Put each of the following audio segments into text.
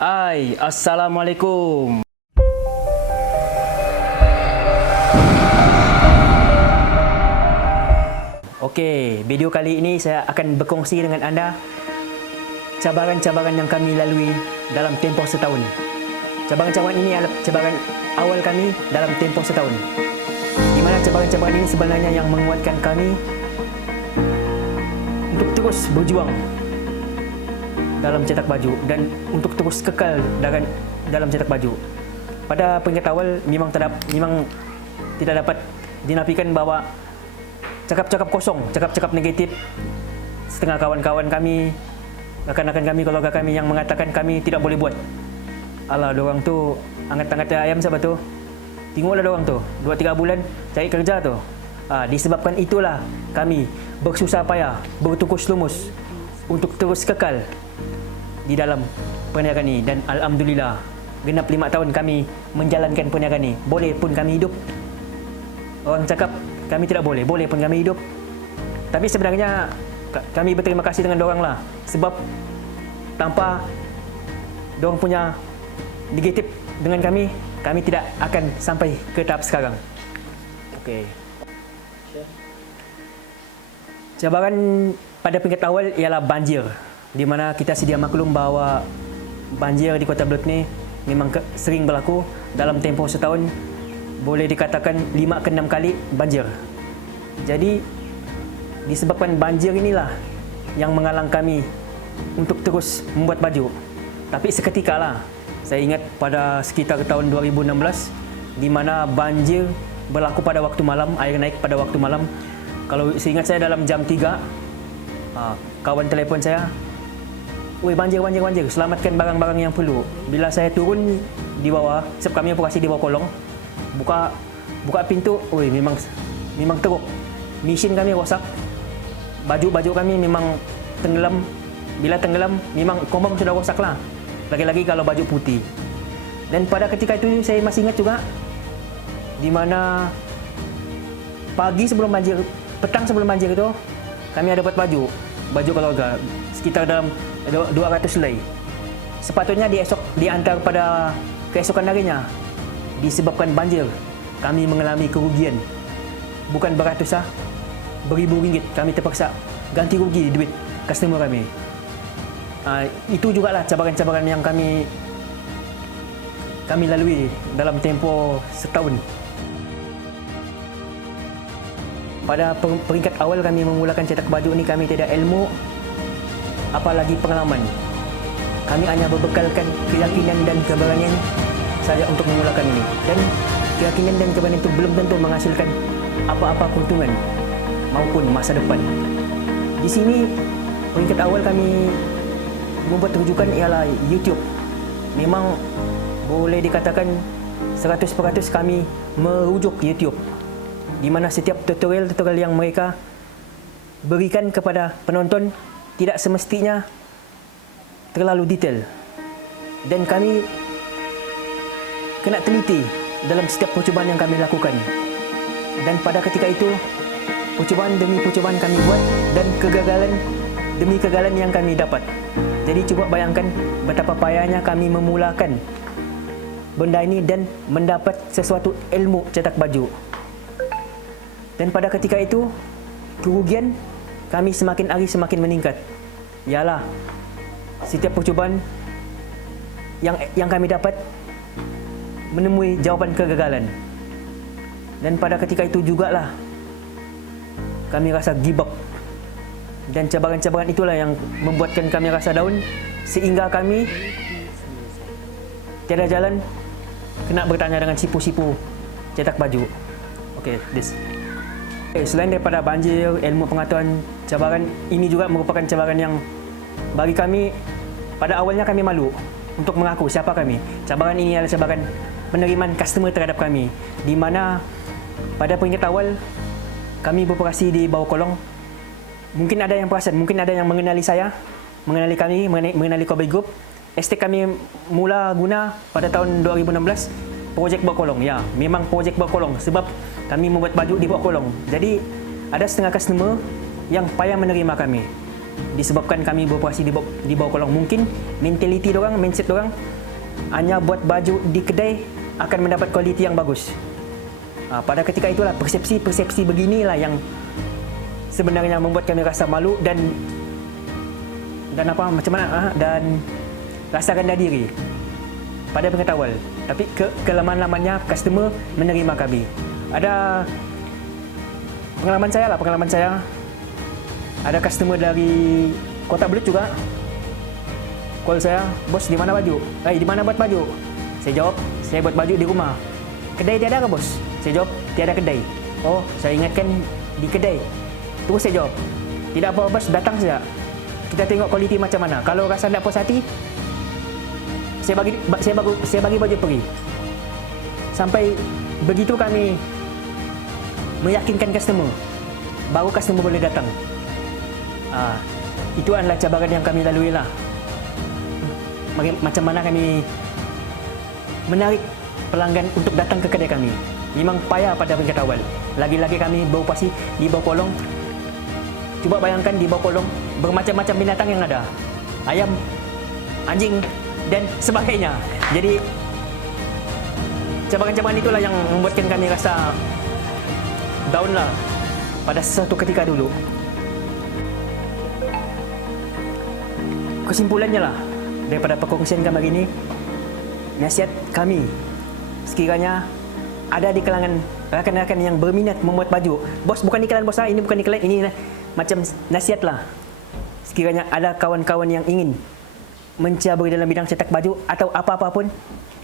Assalamualaikum. Okey, video kali ini saya akan berkongsi dengan anda cabaran-cabaran yang kami lalui dalam tempoh setahun. Cabaran-cabaran ini adalah cabaran awal kami dalam tempoh setahun. Di mana cabaran-cabaran ini sebenarnya yang menguatkan kami untuk terus berjuang dalam cetak baju dan untuk terus kekal dalam cetak baju. Pada peringkat awal memang tidak dapat dinafikan bahawa cakap-cakap kosong, cakap-cakap negatif setengah kawan-kawan kami, rakan-rakan kami, keluarga kami yang mengatakan kami tidak boleh buat. Alah, dorang tu angat-angat ayam siapa tu? Tengoklah dorang tu, 2-3 bulan cari kerja tu. Disebabkan itulah kami bersusah payah, bertukus lumus untuk terus kekal di dalam perniagaan ini. Dan alhamdulillah, genap 5 tahun kami menjalankan perniagaan ini. Boleh pun kami hidup. Orang cakap kami tidak boleh, boleh pun kami hidup. Tapi sebenarnya kami berterima kasih dengan dorang lah. Sebab tanpa dorang punya negatif dengan kami tidak akan sampai ke tahap sekarang. Okey. Cabaran pada peringkat awal ialah banjir. Di mana kita sedia maklum bahawa banjir di Kota Belud ni memang sering berlaku dalam tempoh setahun. Boleh dikatakan 5 ke 6 kali banjir. Jadi disebabkan banjir inilah yang menghalang kami untuk terus membuat baju. Tapi seketika lah, saya ingat pada sekitar tahun 2016 di mana banjir berlaku pada waktu malam, air naik pada waktu malam. Kalau seingat saya dalam jam 3, kawan telefon saya, "Woi, banjir, selamatkan barang-barang yang perlu." Bila saya turun di bawah, sebab kami operasi di bawah kolong, buka pintu, memang teruk. Mesin kami rosak. Baju kami memang tenggelam. Bila tenggelam, memang kompang sudah rosak lah. Lagi-lagi kalau baju putih. Dan pada ketika itu saya masih ingat juga, di mana petang sebelum banjir itu, kami ada buat baju keluarga sekitar dalam 200 helai. Sepatutnya diantar pada keesokan harinya. Disebabkan banjir, kami mengalami kerugian. Bukan beratus, beribu ringgit. Kami terpaksa ganti rugi duit customer kami. Itu jugalah cabaran-cabaran yang kami lalui dalam tempoh setahun. Pada peringkat awal kami memulakan cetak baju ini, kami tidak ilmu, apalagi pengalaman. Kami hanya berbekalkan keyakinan dan keberanian saja untuk memulakan ini. Dan keyakinan dan keberanian itu belum tentu menghasilkan apa-apa keuntungan maupun masa depan. Di sini peringkat awal kami membuat rujukan ialah YouTube. Memang boleh dikatakan 100% kami merujuk YouTube, di mana setiap tutorial yang mereka berikan kepada penonton tidak semestinya terlalu detail. Dan kami kena teliti dalam setiap percubaan yang kami lakukan. Dan pada ketika itu, percubaan demi percubaan kami buat dan kegagalan demi kegagalan yang kami dapat. Jadi cuba bayangkan betapa payahnya kami memulakan benda ini dan mendapat sesuatu ilmu cetak baju. Dan pada ketika itu, kerugian kami semakin hari semakin meningkat. Ialah setiap percubaan yang kami dapat menemui jawapan kegagalan. Dan pada ketika itu jugalah kami rasa give up. Dan cabaran-cabaran itulah yang membuatkan kami rasa down, sehingga kami tiada jalan, kena bertanya dengan sipu-sipu cetak baju. Selain daripada banjir, ilmu pengetahuan, cabaran ini juga merupakan cabaran yang bagi kami, pada awalnya kami malu untuk mengaku siapa kami. Cabaran ini adalah cabaran penerimaan customer terhadap kami, di mana pada peringkat awal kami beroperasi di bawah kolong. Mungkin ada yang perasan, mungkin ada yang mengenali saya, mengenali kami, mengenali Kobe Group. Estate kami mula guna pada tahun 2016, projek bawah kolong. Ya, memang projek bawah kolong sebab kami membuat baju di bawah kolong. Jadi ada setengah customer yang payah menerima kami. disebabkan kami beroperasi di bawah kolong. Mungkin mentaliti dorang, mindset dorang hanya buat baju di kedai akan mendapat kualiti yang bagus. Pada ketika itulah persepsi beginilah yang sebenarnya membuat kami rasa malu dan apa macam mana dan rasa rendah diri pada peringkat awal. Tapi kelemahan-lemahannya customer menerima kami. Ada pengalaman saya ada customer dari Kota Belud juga call saya, bos di mana baju? Di mana buat baju? Saya jawab, saya buat baju di rumah. Kedai tiada ke bos? Saya jawab, tiada kedai. Oh, saya ingatkan di kedai. Terus saya jawab, tidak apa bos, datang saja. Kita tengok kualiti macam mana. Kalau rasa tidak puas hati, saya bagi baju pergi. Sampai begitu kami meyakinkan customer, baru customer boleh datang. Itu adalah cabaran yang kami lalui lah. Macam mana kami menarik pelanggan untuk datang ke kedai kami. Memang payah pada peringkat awal. Lagi-lagi kami beroperasi di bawah kolong. Cuba bayangkan di bawah kolong bermacam-macam binatang yang ada. Ayam, anjing dan sebagainya. Jadi cabaran-cabaran itulah yang membuatkan kami rasa down lah pada suatu ketika dulu. Kesimpulannya lah daripada perkongsian kami hari ini, nasihat kami sekiranya ada di kalangan rakan-rakan yang berminat membuat baju, bos bukan iklan bos, ini bukan iklan, ini macam nasihat lah. Sekiranya ada kawan-kawan yang ingin mencaburi dalam bidang cetak baju atau apa-apa pun,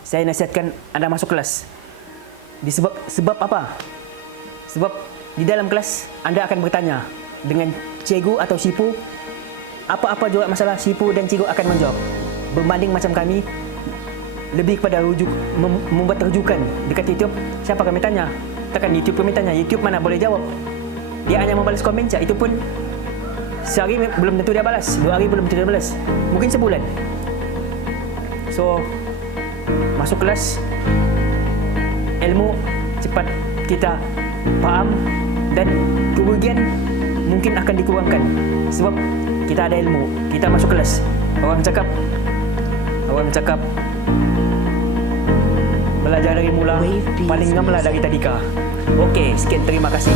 saya nasihatkan anda masuk kelas. Sebab apa? Sebab di dalam kelas anda akan bertanya dengan cikgu atau sipu, apa-apa juga masalah sipu dan cikgu akan menjawab. Berbanding macam kami lebih kepada membuat rujukan dekat YouTube. Siapa kami tanya? Tekan YouTube kami tanya. YouTube mana boleh jawab? Dia hanya membalas komen saja. Itu pun sehari belum tentu dia balas, 2 hari belum tentu dia balas, mungkin sebulan. So masuk kelas, ilmu cepat kita faham dan kerugian mungkin akan dikurangkan sebab kita ada ilmu. Kita masuk kelas. Orang cakap belajar dari mula, paling ngam lah dari tadika. Okey, sekian, terima kasih.